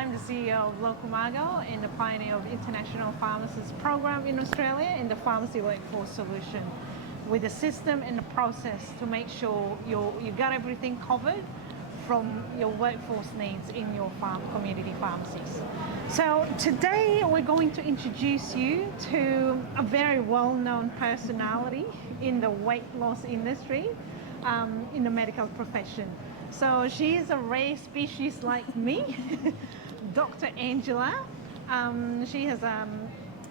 I'm the CEO of 𝐌𝐈𝐋𝐋𝐈𝐋𝐍 and the pioneer of International Pharmacist Program in Australia in the pharmacy workforce solution, with the system and the process to make sure you got everything covered from your workforce needs in your community pharmacies. So today we're going to introduce you to a very well-known personality in the weight loss industry, in the medical profession. So she is a rare species like me, Dr. Angela. She has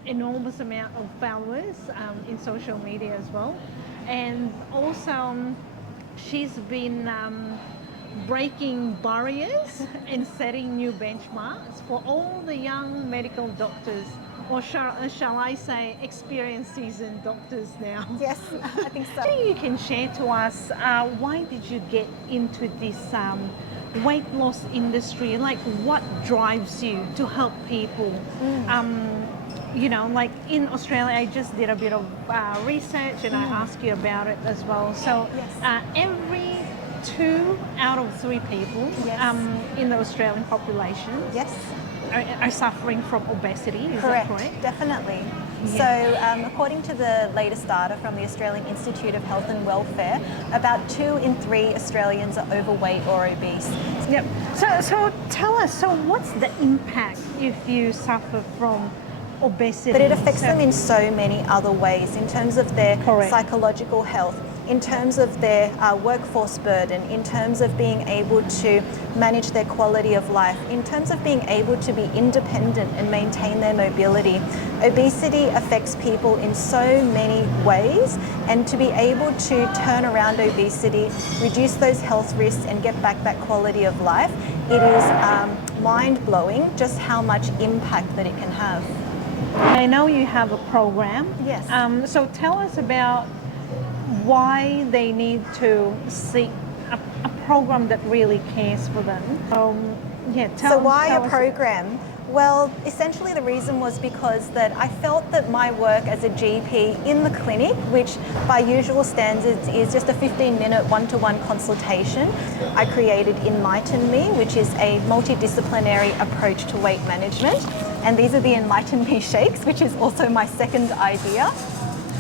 enormous amount of followers in social media as well. And also she's been breaking barriers and setting new benchmarks for all the young medical doctors, or shall I say experienced seasoned doctors now. Yes, I think so. Maybe you can share to us, why did you get into this weight loss industry? Like, what drives you to help people? You know, like in Australia, I just did a bit of research and I asked you about it as well. So every 2 out of 3 people in the Australian population are suffering from obesity. Is that correct? Definitely. So according to the latest data from the Australian Institute of Health and Welfare, about 2 in 3 Australians are overweight or obese. Yep. So tell us, so what's the impact if you suffer from obesity? But it affects them in so many other ways, in terms of their psychological health, in terms of their workforce burden, in terms of being able to manage their quality of life, in terms of being able to be independent and maintain their mobility. Obesity affects people in so many ways, and to be able to turn around obesity, reduce those health risks and get back that quality of life, it is mind-blowing just how much impact that it can have. I know you have a program. Yes. So tell us about why they need to seek a program that really cares for them. So why a program? Well, essentially the reason was because that I felt that my work as a GP in the clinic, which by usual standards is just a 15-minute one-to-one consultation, I created enlightenme, which is a multidisciplinary approach to weight management. And these are the enlightenme shakes, which is also my second idea.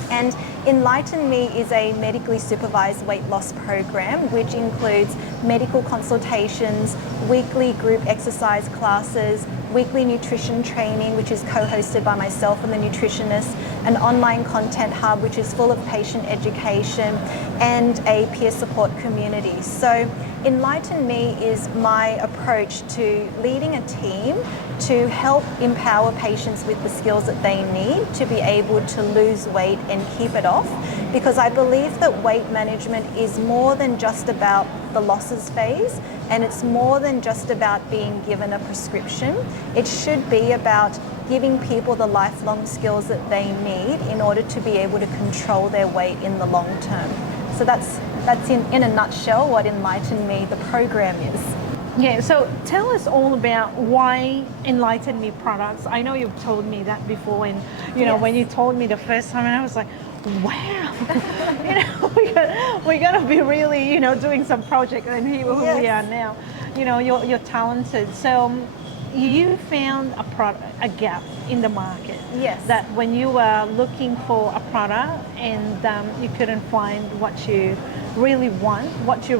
And enlightenme is a medically supervised weight loss program which includes medical consultations, weekly group exercise classes, weekly nutrition training which is co-hosted by myself and the nutritionist, an online content hub which is full of patient education, and a peer support community. So enlightenme is my approach to leading a team to help empower patients with the skills that they need to be able to lose weight and keep it off, because I believe that weight management is more than just about the losses phase, and it's more than just about being given a prescription. It should be about giving people the lifelong skills that they need in order to be able to control their weight in the long term. So that's in a nutshell what enlightenme, the program, is. Yeah, so tell us all about why enlightenme products. I know you've told me that before, and you know when you told me the first time, and I was like, wow, you know, we're gonna be really, you know, doing some project, and here we are now. You know, you're talented. So you found a gap in the market. Yes. That when you were looking for a product and you couldn't find what you really want to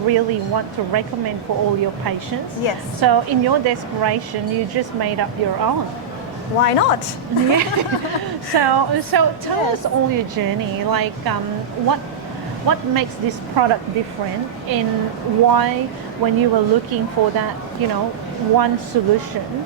recommend for all your patients. Yes. So in your desperation, you just made up your own. Why not? Yeah. So tell us all your journey. Like, what makes this product different, and why, when you were looking for that, you know, one solution,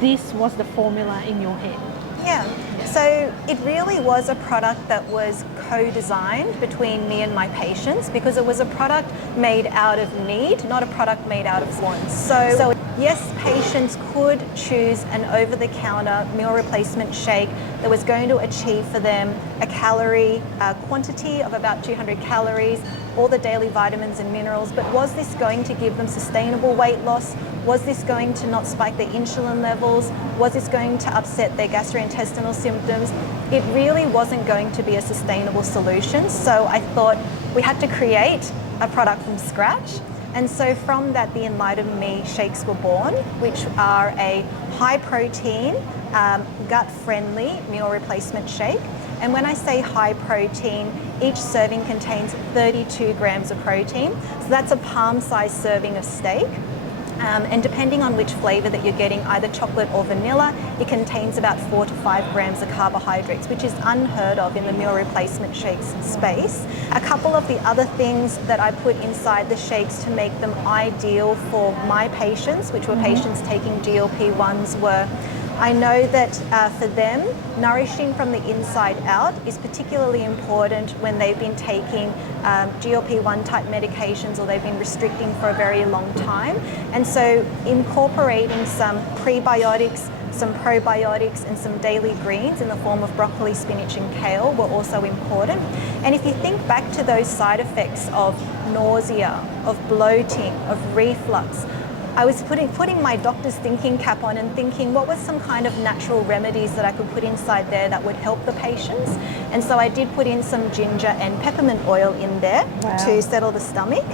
this was the formula in your head? Yeah. So it really was a product that was co-designed between me and my patients, because it was a product made out of need, not a product made out of want. So yes, patients could choose an over-the-counter meal replacement shake that was going to achieve for them a calorie quantity of about 200 calories, all the daily vitamins and minerals, but was this going to give them sustainable weight loss? Was this going to not spike their insulin levels? Was this going to upset their gastrointestinal symptoms? It really wasn't going to be a sustainable solution. So I thought we had to create a product from scratch And so from that, the enlightenme shakes were born, which are a high protein, gut friendly meal replacement shake. And when I say high protein, each serving contains 32 grams of protein. So that's a palm-sized serving of steak. And depending on which flavour that you're getting, either chocolate or vanilla, it contains about 4 to 5 grams of carbohydrates, which is unheard of in the meal replacement shakes space. A couple of the other things that I put inside the shakes to make them ideal for my patients, which were patients taking GLP-1s, were I know that for them, nourishing from the inside out is particularly important when they've been taking GLP-1 type medications or they've been restricting for a very long time. And so incorporating some prebiotics, some probiotics and some daily greens in the form of broccoli, spinach and kale were also important. And if you think back to those side effects of nausea, of bloating, of reflux, I was putting my doctor's thinking cap on and thinking what was some kind of natural remedies that I could put inside there that would help the patients. And so I did put in some ginger and peppermint oil in there to settle the stomach.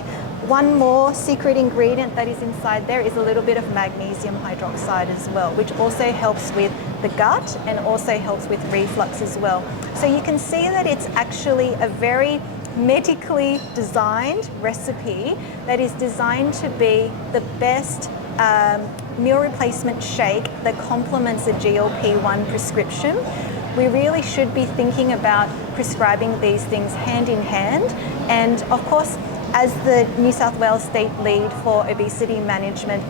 One more secret ingredient that is inside there is a little bit of magnesium hydroxide as well, which also helps with the gut and also helps with reflux as well. So you can see that it's actually a very medically designed recipe that is designed to be the best meal replacement shake that complements a GLP-1 prescription. We really should be thinking about prescribing these things hand in hand. And of course, as the New South Wales State Lead for Obesity Management,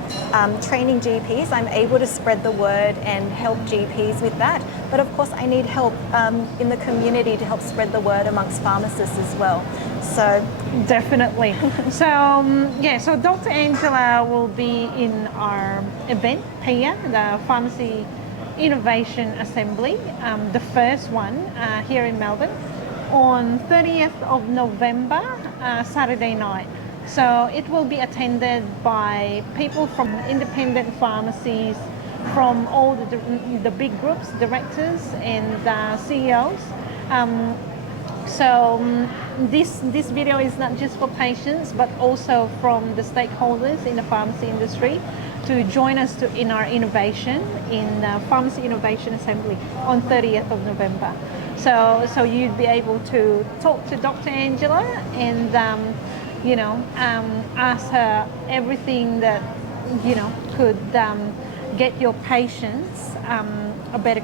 training GPs, I'm able to spread the word and help GPs with that. But of course, I need help in the community to help spread the word amongst pharmacists as well. So definitely. So so Dr. Angela will be in our event here, the Pharmacy Innovation Assembly, the first one here in Melbourne, on 30th of November, Saturday night. So it will be attended by people from independent pharmacies, from all the big groups, directors and CEOs. This video is not just for patients, but also from the stakeholders in the pharmacy industry to join us in our innovation in Pharmacy Innovation Assembly on 30th of November. So you'd be able to talk to Dr. Angela and ask her everything that could get your patients a better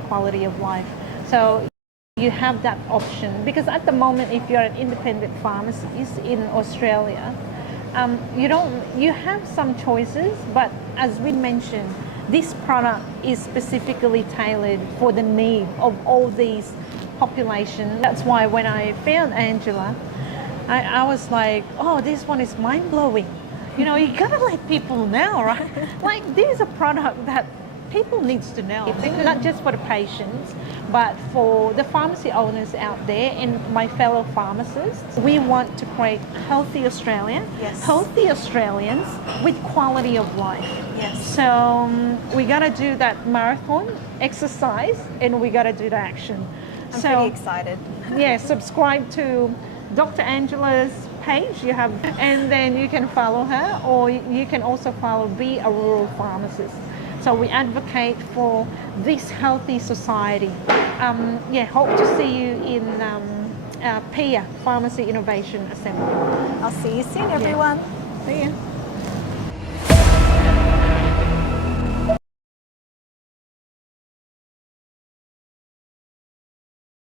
quality of life. So you have that option, because at the moment, if you're an independent pharmacist in Australia, you have some choices, but as we mentioned, this product is specifically tailored for the need of all these population. That's why when I found Angela, I was like, oh, this one is mind-blowing. You gotta let people know, right? Like, this is a product that people needs to know, not just for the patients, but for the pharmacy owners out there and my fellow pharmacists. We want to create healthy Australia, healthy Australians with quality of life. Yes. So we got to do that marathon exercise, and we got to do the action. I'm pretty excited. Yeah, subscribe to Dr. Angela's page, and then you can follow her, or you can also follow Be a Rural Pharmacist. So we advocate for this healthy society. Hope to see you in PIA, Pharmacy Innovation Assembly. I'll see you soon, everyone. See you.